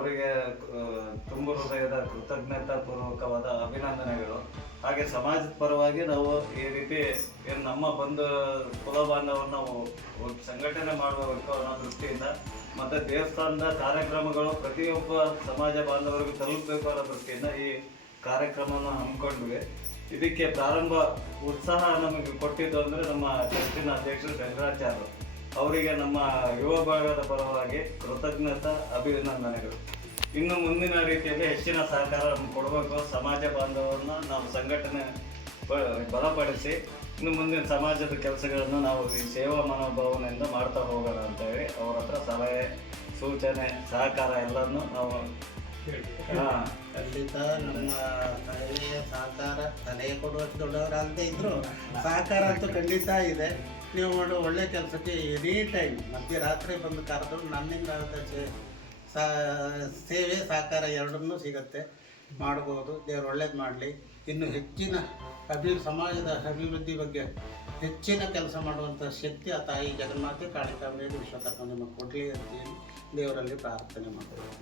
ಅವರಿಗೆ ತುಂಬ ಹೃದಯದ ಕೃತಜ್ಞತಾಪೂರ್ವಕವಾದ ಅಭಿನಂದನೆಗಳು. ಹಾಗೆ ಸಮಾಜದ ಪರವಾಗಿ ನಾವು ಈ ರೀತಿ ಏನು ನಮ್ಮ ಬಂಧು ಕುಲ ಬಾಂಧವನ್ನ ಸಂಘಟನೆ ಮಾಡಬೇಕು ಅನ್ನೋ ದೃಷ್ಟಿಯಿಂದ ಮತ್ತು ದೇವಸ್ಥಾನದ ಕಾರ್ಯಕ್ರಮಗಳು ಪ್ರತಿಯೊಬ್ಬ ಸಮಾಜ ಬಾಂಧವರಿಗೂ ತಲುಪಬೇಕು ಅನ್ನೋ ದೃಷ್ಟಿಯಿಂದ ಈ ಕಾರ್ಯಕ್ರಮವನ್ನು ಹಮ್ಮಿಕೊಂಡ್ವಿ. ಇದಕ್ಕೆ ಪ್ರಾರಂಭ ಉತ್ಸಾಹ ನಮಗೆ ಕೊಟ್ಟಿದ್ದು ಅಂದರೆ ನಮ್ಮ ಟ್ರಸ್ಟಿನ ಅಧ್ಯಕ್ಷರು ಶಂಕರಾಚಾರ್ಯರು. ಅವರಿಗೆ ನಮ್ಮ ಯುವ ಭಾಗದ ಪರವಾಗಿ ಕೃತಜ್ಞತಾ ಅಭಿನಂದನೆಗಳು. ಇನ್ನು ಮುಂದಿನ ರೀತಿಯಲ್ಲಿ ಹೆಚ್ಚಿನ ಸಹಕಾರ ಕೊಡಬೇಕು. ಸಮಾಜ ಬಾಂಧವರನ್ನು ನಾವು ಸಂಘಟನೆ ಬಲಪಡಿಸಿ ಇನ್ನು ಮುಂದಿನ ಸಮಾಜದ ಕೆಲಸಗಳನ್ನು ನಾವು ಈ ಸೇವಾ ಮನೋಭಾವನೆಯಿಂದ ಮಾಡ್ತಾ ಹೋಗೋಣ ಅಂತೇಳಿ ಅವ್ರ ಹತ್ರ ಸಲಹೆ, ಸೂಚನೆ, ಸಹಕಾರ ಎಲ್ಲನೂ ನಾವು ಖಂಡಿತ ನಮ್ಮ ಸಲಹೆ ಸಹಕಾರ, ಸಲಹೆ ಕೊಡುವಷ್ಟು ದೊಡ್ಡವರ ಅಂತ ಇದ್ರು ಸಹಕಾರ ಅಂತೂ ಖಂಡಿತ ಇದೆ. ನೀವು ಮಾಡೋ ಒಳ್ಳೆ ಕೆಲಸಕ್ಕೆ ಎನಿ ಟೈಮ್ ಮಧ್ಯರಾತ್ರಿ ಬಂದು ಕರೆದ್ರು ನನ್ನಿಂದ ಸೇವೆ ಸಹಕಾರ ಎರಡನ್ನೂ ಸಿಗುತ್ತೆ, ಮಾಡ್ಬೋದು. ದೇವ್ರು ಒಳ್ಳೇದು ಮಾಡಲಿ. ಇನ್ನು ಹೆಚ್ಚಿನ ಸಮಾಜದ ಅಭಿವೃದ್ಧಿ ಬಗ್ಗೆ ಹೆಚ್ಚಿನ ಕೆಲಸ ಮಾಡುವಂಥ ಶಕ್ತಿ ಆ ತಾಯಿ ಜಗನ್ಮಾತೆ ಕಾಳಿಕಾಂಬೆ ವಿಶ್ವಕರ್ಮ ನಿಮಗೆ ಕೊಡಲಿ ಅಂತ ಹೇಳಿ ದೇವರಲ್ಲಿ ಪ್ರಾರ್ಥನೆ ಮಾಡ್ತೀನಿ.